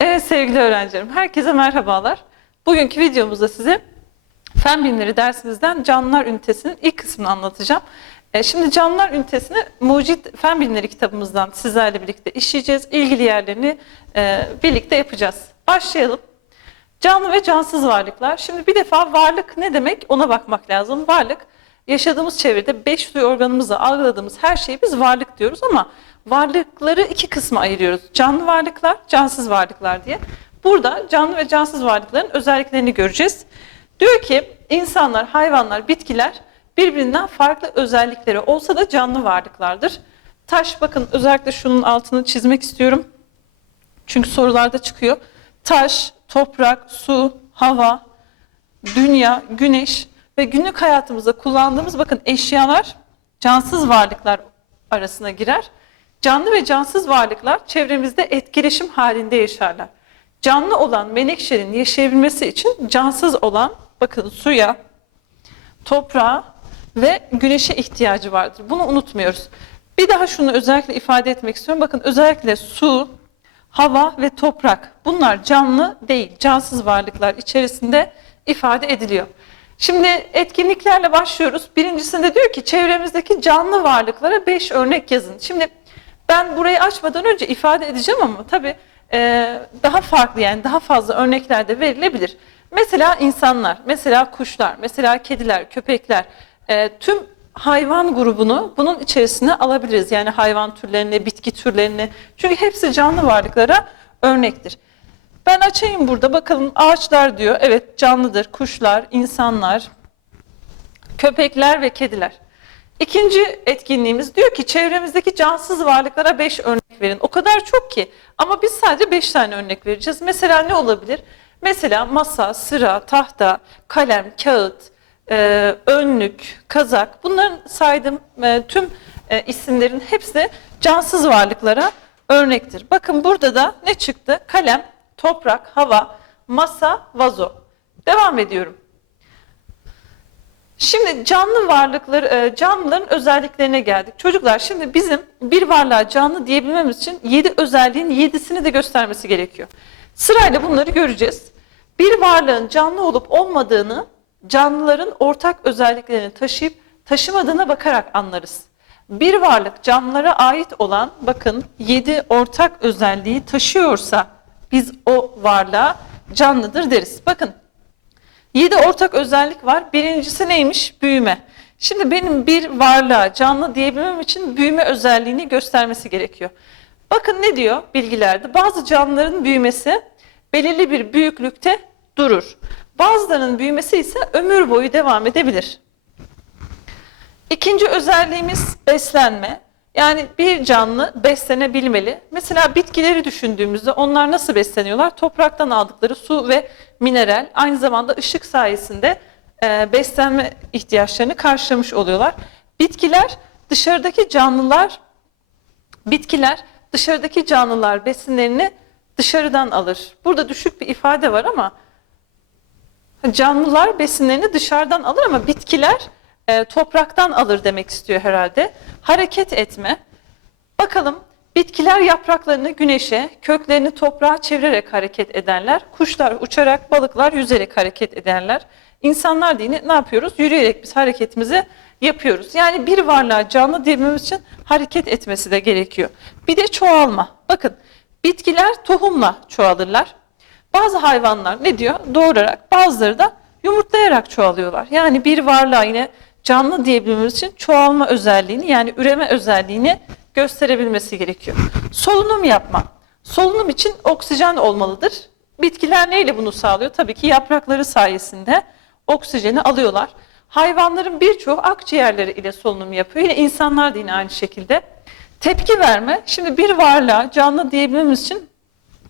Evet sevgili öğrencilerim, herkese merhabalar. Bugünkü videomuzda size Fen Bilimleri dersimizden canlılar ünitesinin ilk kısmını anlatacağım. E, Şimdi canlılar ünitesini Mucit Fen Bilimleri kitabımızdan sizlerle birlikte işleyeceğiz. İlgili yerlerini e, birlikte yapacağız. Başlayalım. Canlı ve cansız varlıklar. Şimdi bir defa varlık ne demek ona bakmak lazım. Varlık yaşadığımız çevrede beş duyu organımızla algıladığımız her şeyi biz varlık diyoruz ama varlıkları iki kısma ayırıyoruz. Canlı varlıklar, cansız varlıklar diye. Burada canlı ve cansız varlıkların özelliklerini göreceğiz. Diyor ki insanlar, hayvanlar, bitkiler birbirinden farklı özellikleri olsa da canlı varlıklardır. Taş bakın özellikle şunun altını çizmek istiyorum. Çünkü sorularda çıkıyor. Taş, toprak, su, hava, dünya, güneş ve günlük hayatımızda kullandığımız bakın eşyalar cansız varlıklar arasına girer. Canlı ve cansız varlıklar çevremizde etkileşim halinde yaşarlar. Canlı olan menekşenin yaşayabilmesi için cansız olan bakın suya, toprağa ve güneşe ihtiyacı vardır. Bunu unutmuyoruz. Bir daha şunu özellikle ifade etmek istiyorum. Bakın özellikle su, hava ve toprak bunlar canlı değil, cansız varlıklar içerisinde ifade ediliyor. Şimdi etkinliklerle başlıyoruz. Birincisinde diyor ki çevremizdeki canlı varlıklara 5 örnek yazın. Şimdi ben burayı açmadan önce ifade edeceğim ama tabii e, daha farklı yani daha fazla örnekler de verilebilir. Mesela insanlar, mesela kuşlar, mesela kediler, köpekler, e, tüm hayvan grubunu bunun içerisine alabiliriz. Yani hayvan türlerini, bitki türlerini. Çünkü hepsi canlı varlıklara örnektir. Ben açayım burada bakalım ağaçlar diyor. Evet canlıdır. Kuşlar, insanlar, köpekler ve kediler. İkinci etkinliğimiz diyor ki çevremizdeki cansız varlıklara 5 örnek verin. O kadar çok ki ama biz sadece 5 tane örnek vereceğiz. Mesela ne olabilir? Mesela masa, sıra, tahta, kalem, kağıt, e, önlük, kazak bunların saydığım e, tüm e, isimlerin hepsi cansız varlıklara örnektir. Bakın burada da ne çıktı? Kalem, toprak, hava, masa, vazo. Devam ediyorum. Şimdi canlı varlıkları, e, canlıların özelliklerine geldik. Çocuklar şimdi bizim bir varlığa canlı diyebilmemiz için 7 özelliğin 7'sini de göstermesi gerekiyor. Sırayla bunları göreceğiz. Bir varlığın canlı olup olmadığını canlıların ortak özelliklerini taşıyıp taşımadığına bakarak anlarız. Bir varlık canlılara ait olan bakın 7 ortak özelliği taşıyorsa biz o varlığa canlıdır deriz. Bakın 7 ortak özellik var. Birincisi neymiş? Büyüme. Şimdi benim bir varlığa canlı diyebilmem için büyüme özelliğini göstermesi gerekiyor. Bakın ne diyor bilgilerde? Bazı canlıların büyümesi belirli bir büyüklükte durur. Bazılarının büyümesi ise ömür boyu devam edebilir. İkinci özelliğimiz beslenme. Yani bir canlı beslenebilmeli. Mesela bitkileri düşündüğümüzde onlar nasıl besleniyorlar? Topraktan aldıkları su ve mineral aynı zamanda ışık sayesinde e, beslenme ihtiyaçlarını karşılamış oluyorlar. Bitkiler dışarıdaki canlılar bitkiler dışarıdaki canlılar besinlerini dışarıdan alır. Burada düşük bir ifade var ama canlılar besinlerini dışarıdan alır ama bitkiler e, topraktan alır demek istiyor herhalde. Hareket etme. Bakalım bitkiler yapraklarını güneşe, köklerini toprağa çevirerek hareket ederler. Kuşlar uçarak, balıklar yüzerek hareket ederler. İnsanlar dini ne yapıyoruz? Yürüyerek biz hareketimizi yapıyoruz. Yani bir varlığa canlı diyebilmemiz için hareket etmesi de gerekiyor. Bir de çoğalma. Bakın bitkiler tohumla çoğalırlar. Bazı hayvanlar ne diyor? Doğurarak, bazıları da yumurtlayarak çoğalıyorlar. Yani bir varlığa yine canlı diyebilmemiz için çoğalma özelliğini yani üreme özelliğini gösterebilmesi gerekiyor. Solunum yapma. Solunum için oksijen olmalıdır. Bitkiler neyle bunu sağlıyor? Tabii ki yaprakları sayesinde oksijeni alıyorlar. Hayvanların birçoğu akciğerleri ile solunum yapıyor. Yine insanlar da yine aynı şekilde. Tepki verme. Şimdi bir varlığa canlı diyebilmemiz için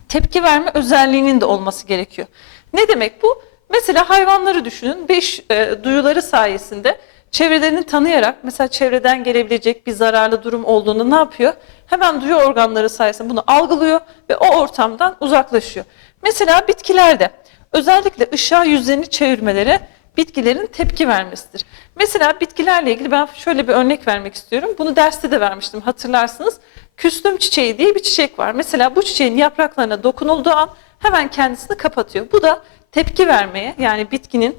tepki verme özelliğinin de olması gerekiyor. Ne demek bu? Mesela hayvanları düşünün. Beş e, duyuları sayesinde çevrelerini tanıyarak mesela çevreden gelebilecek bir zararlı durum olduğunu ne yapıyor? Hemen duyu organları sayesinde bunu algılıyor ve o ortamdan uzaklaşıyor. Mesela bitkilerde özellikle ışığa yüzlerini çevirmeleri bitkilerin tepki vermesidir. Mesela bitkilerle ilgili ben şöyle bir örnek vermek istiyorum. Bunu derste de vermiştim hatırlarsınız. küstüm çiçeği diye bir çiçek var. Mesela bu çiçeğin yapraklarına dokunulduğu an hemen kendisini kapatıyor. Bu da tepki vermeye yani bitkinin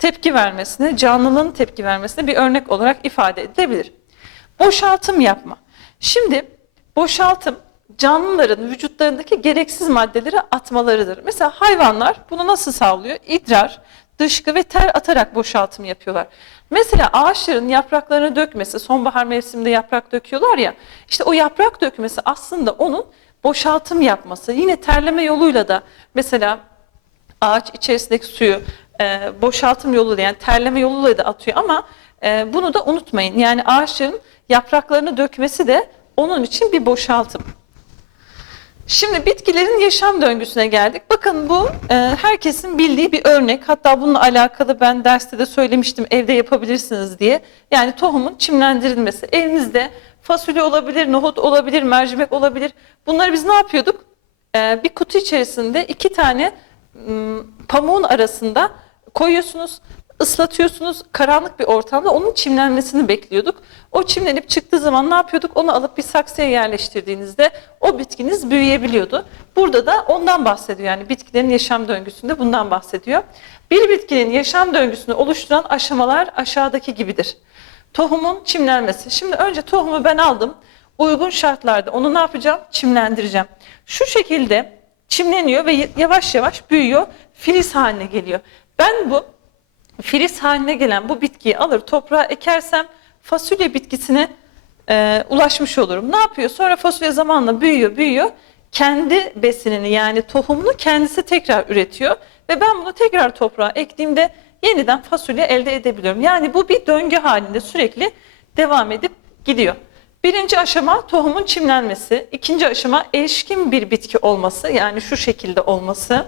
tepki vermesine, canlılığın tepki vermesine bir örnek olarak ifade edilebilir. Boşaltım yapma. Şimdi boşaltım canlıların vücutlarındaki gereksiz maddeleri atmalarıdır. Mesela hayvanlar bunu nasıl sağlıyor? İdrar, dışkı ve ter atarak boşaltım yapıyorlar. Mesela ağaçların yapraklarını dökmesi, sonbahar mevsiminde yaprak döküyorlar ya, işte o yaprak dökmesi aslında onun boşaltım yapması. Yine terleme yoluyla da mesela ağaç içerisindeki suyu e, boşaltım yoluyla yani terleme yoluyla da atıyor ama e, bunu da unutmayın. Yani ağaçların yapraklarını dökmesi de onun için bir boşaltım. Şimdi bitkilerin yaşam döngüsüne geldik. Bakın bu e, herkesin bildiği bir örnek. Hatta bununla alakalı ben derste de söylemiştim evde yapabilirsiniz diye. Yani tohumun çimlendirilmesi. Evinizde fasulye olabilir, nohut olabilir, mercimek olabilir. Bunları biz ne yapıyorduk? E, bir kutu içerisinde iki tane pamuğun arasında koyuyorsunuz, ıslatıyorsunuz. Karanlık bir ortamda onun çimlenmesini bekliyorduk. O çimlenip çıktığı zaman ne yapıyorduk? Onu alıp bir saksıya yerleştirdiğinizde o bitkiniz büyüyebiliyordu. Burada da ondan bahsediyor. Yani bitkilerin yaşam döngüsünde bundan bahsediyor. Bir bitkinin yaşam döngüsünü oluşturan aşamalar aşağıdaki gibidir. Tohumun çimlenmesi. Şimdi önce tohumu ben aldım. Uygun şartlarda onu ne yapacağım? Çimlendireceğim. Şu şekilde çimleniyor ve yavaş yavaş büyüyor. Filiz haline geliyor. Ben bu filiz haline gelen bu bitkiyi alır toprağa ekersem fasulye bitkisine e, ulaşmış olurum. Ne yapıyor? Sonra fasulye zamanla büyüyor, büyüyor. Kendi besinini yani tohumunu kendisi tekrar üretiyor ve ben bunu tekrar toprağa ektiğimde yeniden fasulye elde edebiliyorum. Yani bu bir döngü halinde sürekli devam edip gidiyor. Birinci aşama tohumun çimlenmesi, ikinci aşama erişkin bir bitki olması yani şu şekilde olması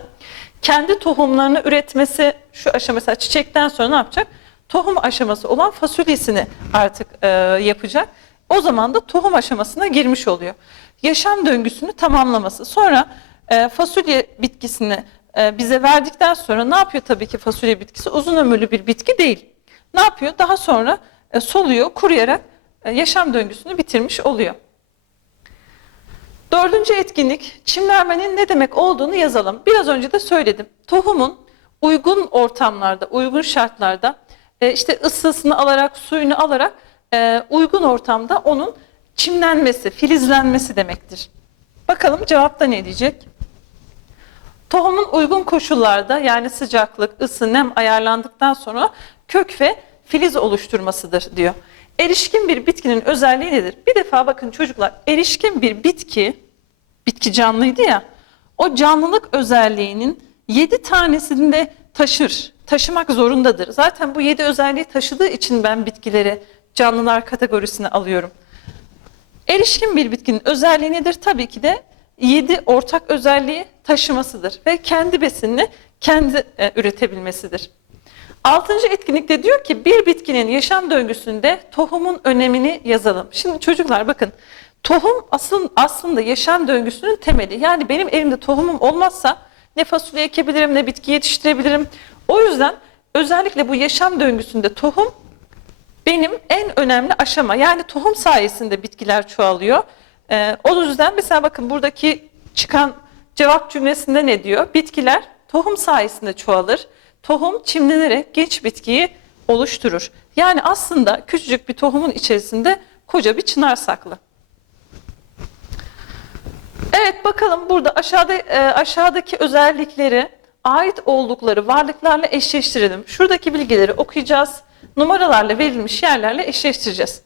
kendi tohumlarını üretmesi şu aşama mesela çiçekten sonra ne yapacak? Tohum aşaması olan fasulyesini artık e, yapacak. O zaman da tohum aşamasına girmiş oluyor. Yaşam döngüsünü tamamlaması. Sonra e, fasulye bitkisini e, bize verdikten sonra ne yapıyor tabii ki fasulye bitkisi? Uzun ömürlü bir bitki değil. Ne yapıyor? Daha sonra e, soluyor, kuruyarak e, yaşam döngüsünü bitirmiş oluyor. Dördüncü etkinlik, çimlenmenin ne demek olduğunu yazalım. Biraz önce de söyledim. Tohumun uygun ortamlarda, uygun şartlarda e, işte ısısını alarak, suyunu alarak e, uygun ortamda onun çimlenmesi, filizlenmesi demektir. Bakalım cevapta ne diyecek? Tohumun uygun koşullarda yani sıcaklık, ısı, nem ayarlandıktan sonra kök ve filiz oluşturmasıdır diyor. Erişkin bir bitkinin özelliği nedir? Bir defa bakın çocuklar erişkin bir bitki, bitki canlıydı ya, o canlılık özelliğinin 7 tanesini de taşır, taşımak zorundadır. Zaten bu 7 özelliği taşıdığı için ben bitkileri canlılar kategorisine alıyorum. Erişkin bir bitkinin özelliği nedir? Tabii ki de 7 ortak özelliği taşımasıdır ve kendi besinini kendi e, üretebilmesidir. Altıncı etkinlikte diyor ki bir bitkinin yaşam döngüsünde tohumun önemini yazalım. Şimdi çocuklar bakın tohum aslında, aslında yaşam döngüsünün temeli. Yani benim elimde tohumum olmazsa ne fasulye ekebilirim ne bitki yetiştirebilirim. O yüzden özellikle bu yaşam döngüsünde tohum benim en önemli aşama. Yani tohum sayesinde bitkiler çoğalıyor. Ee, o yüzden mesela bakın buradaki çıkan cevap cümlesinde ne diyor? Bitkiler tohum sayesinde çoğalır. Tohum çimlenerek genç bitkiyi oluşturur. Yani aslında küçücük bir tohumun içerisinde koca bir çınar saklı. Evet bakalım burada aşağıda e, aşağıdaki özellikleri ait oldukları varlıklarla eşleştirelim. Şuradaki bilgileri okuyacağız. Numaralarla verilmiş yerlerle eşleştireceğiz.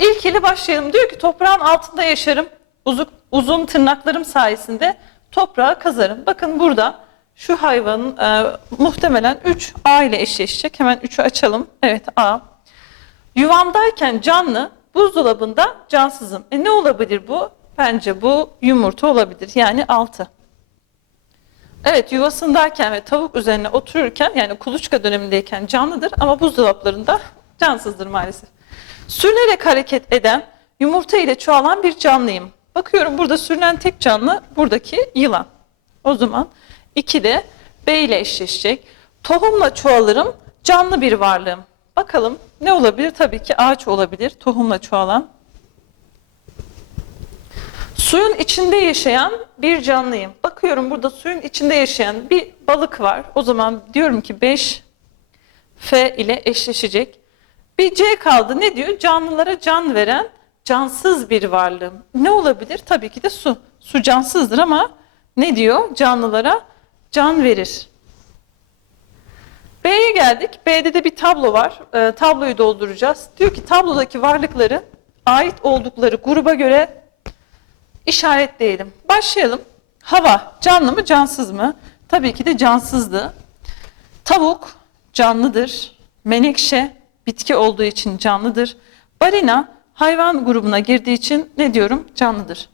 İlk ile başlayalım. Diyor ki toprağın altında yaşarım. Uzun, uzun tırnaklarım sayesinde toprağı kazarım. Bakın burada şu hayvanın e, muhtemelen 3 A ile eşleşecek. Hemen 3'ü açalım. Evet A. Yuvamdayken canlı, buzdolabında cansızım. E ne olabilir bu? Bence bu yumurta olabilir. Yani 6. Evet yuvasındayken ve tavuk üzerine otururken yani kuluçka dönemindeyken canlıdır ama buzdolaplarında cansızdır maalesef. Sürünerek hareket eden, yumurta ile çoğalan bir canlıyım. Bakıyorum burada sürünen tek canlı buradaki yılan. O zaman 2 de B ile eşleşecek. Tohumla çoğalırım, canlı bir varlığım. Bakalım ne olabilir? Tabii ki ağaç olabilir, tohumla çoğalan. Suyun içinde yaşayan bir canlıyım. Bakıyorum burada suyun içinde yaşayan bir balık var. O zaman diyorum ki 5 F ile eşleşecek. Bir C kaldı. Ne diyor? Canlılara can veren cansız bir varlığım. Ne olabilir? Tabii ki de su. Su cansızdır ama ne diyor? Canlılara can verir. B'ye geldik. B'de de bir tablo var. Ee, tabloyu dolduracağız. Diyor ki tablodaki varlıkları ait oldukları gruba göre işaretleyelim. Başlayalım. Hava canlı mı cansız mı? Tabii ki de cansızdı. Tavuk canlıdır. Menekşe bitki olduğu için canlıdır. Balina hayvan grubuna girdiği için ne diyorum? Canlıdır.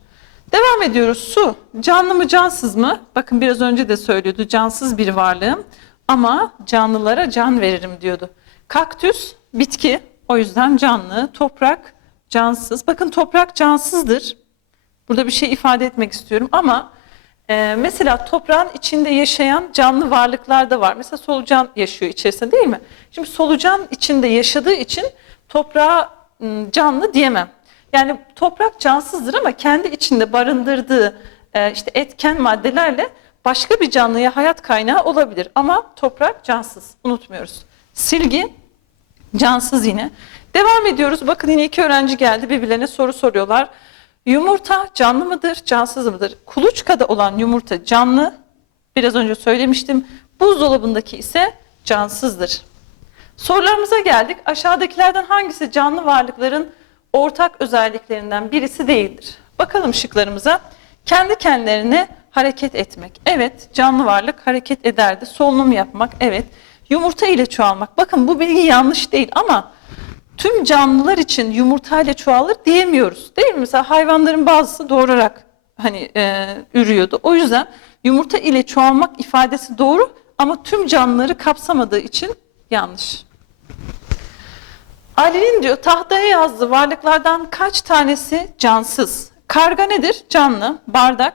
Devam ediyoruz. Su canlı mı cansız mı? Bakın biraz önce de söylüyordu cansız bir varlığım ama canlılara can veririm diyordu. Kaktüs bitki o yüzden canlı. Toprak cansız. Bakın toprak cansızdır. Burada bir şey ifade etmek istiyorum ama e, mesela toprağın içinde yaşayan canlı varlıklar da var. Mesela solucan yaşıyor içerisinde değil mi? Şimdi solucan içinde yaşadığı için toprağa m, canlı diyemem. Yani toprak cansızdır ama kendi içinde barındırdığı e, işte etken maddelerle başka bir canlıya hayat kaynağı olabilir. Ama toprak cansız. Unutmuyoruz. Silgi cansız yine. Devam ediyoruz. Bakın yine iki öğrenci geldi birbirlerine soru soruyorlar. Yumurta canlı mıdır, cansız mıdır? Kuluçkada olan yumurta canlı. Biraz önce söylemiştim. Buzdolabındaki ise cansızdır. Sorularımıza geldik. Aşağıdakilerden hangisi canlı varlıkların ortak özelliklerinden birisi değildir? Bakalım şıklarımıza. Kendi kendilerine hareket etmek. Evet, canlı varlık hareket ederdi. Solunum yapmak. Evet. Yumurta ile çoğalmak. Bakın bu bilgi yanlış değil ama tüm canlılar için yumurtayla çoğalır diyemiyoruz. Değil mi? Mesela hayvanların bazısı doğurarak hani e, ürüyordu. O yüzden yumurta ile çoğalmak ifadesi doğru ama tüm canlıları kapsamadığı için yanlış. Ali'nin diyor tahtaya yazdığı varlıklardan kaç tanesi cansız? Karga nedir? Canlı. Bardak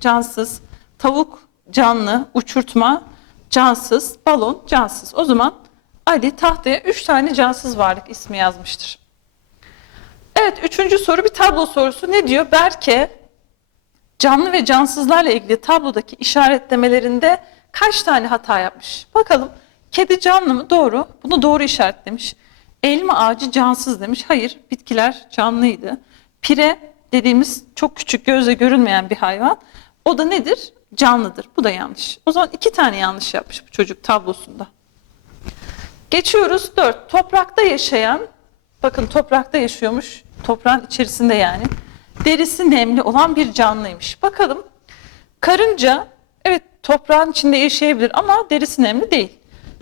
cansız. Tavuk canlı. Uçurtma cansız. Balon cansız. O zaman Ali tahtaya 3 tane cansız varlık ismi yazmıştır. Evet üçüncü soru bir tablo sorusu. Ne diyor? Berke canlı ve cansızlarla ilgili tablodaki işaretlemelerinde kaç tane hata yapmış? Bakalım. Kedi canlı mı? Doğru. Bunu doğru işaretlemiş. Elma ağacı cansız demiş. Hayır, bitkiler canlıydı. Pire dediğimiz çok küçük gözle görünmeyen bir hayvan. O da nedir? Canlıdır. Bu da yanlış. O zaman iki tane yanlış yapmış bu çocuk tablosunda. Geçiyoruz 4. Toprakta yaşayan, bakın toprakta yaşıyormuş, toprağın içerisinde yani. Derisi nemli olan bir canlıymış. Bakalım karınca, evet toprağın içinde yaşayabilir ama derisi nemli değil.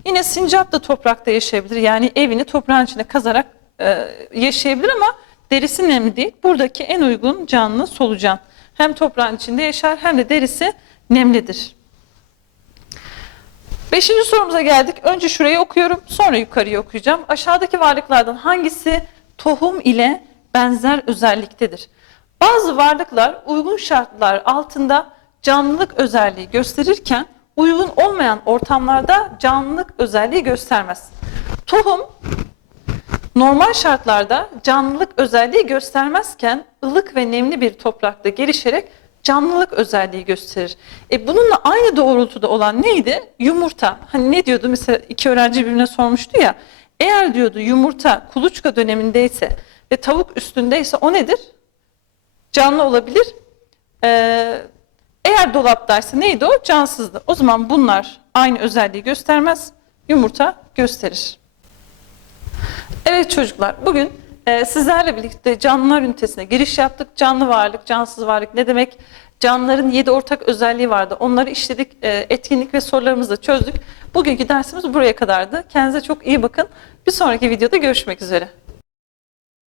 Yine sincap da toprakta yaşayabilir. Yani evini toprağın içinde kazarak e, yaşayabilir ama derisi nemli değil. Buradaki en uygun canlı solucan. Hem toprağın içinde yaşar hem de derisi nemlidir. Beşinci sorumuza geldik. Önce şurayı okuyorum, sonra yukarıyı okuyacağım. Aşağıdaki varlıklardan hangisi tohum ile benzer özelliktedir? Bazı varlıklar uygun şartlar altında canlılık özelliği gösterirken uygun olmayan ortamlarda canlılık özelliği göstermez. Tohum normal şartlarda canlılık özelliği göstermezken ılık ve nemli bir toprakta gelişerek canlılık özelliği gösterir. E bununla aynı doğrultuda olan neydi? Yumurta. Hani ne diyordu? Mesela iki öğrenci birbirine sormuştu ya. Eğer diyordu yumurta kuluçka dönemindeyse ve tavuk üstündeyse o nedir? Canlı olabilir. Ee, eğer dolaptaysa neydi o? Cansızdı. O zaman bunlar aynı özelliği göstermez. Yumurta gösterir. Evet çocuklar bugün e, sizlerle birlikte canlılar ünitesine giriş yaptık. Canlı varlık, cansız varlık ne demek? Canlıların 7 ortak özelliği vardı. Onları işledik, e, etkinlik ve sorularımızı da çözdük. Bugünkü dersimiz buraya kadardı. Kendinize çok iyi bakın. Bir sonraki videoda görüşmek üzere.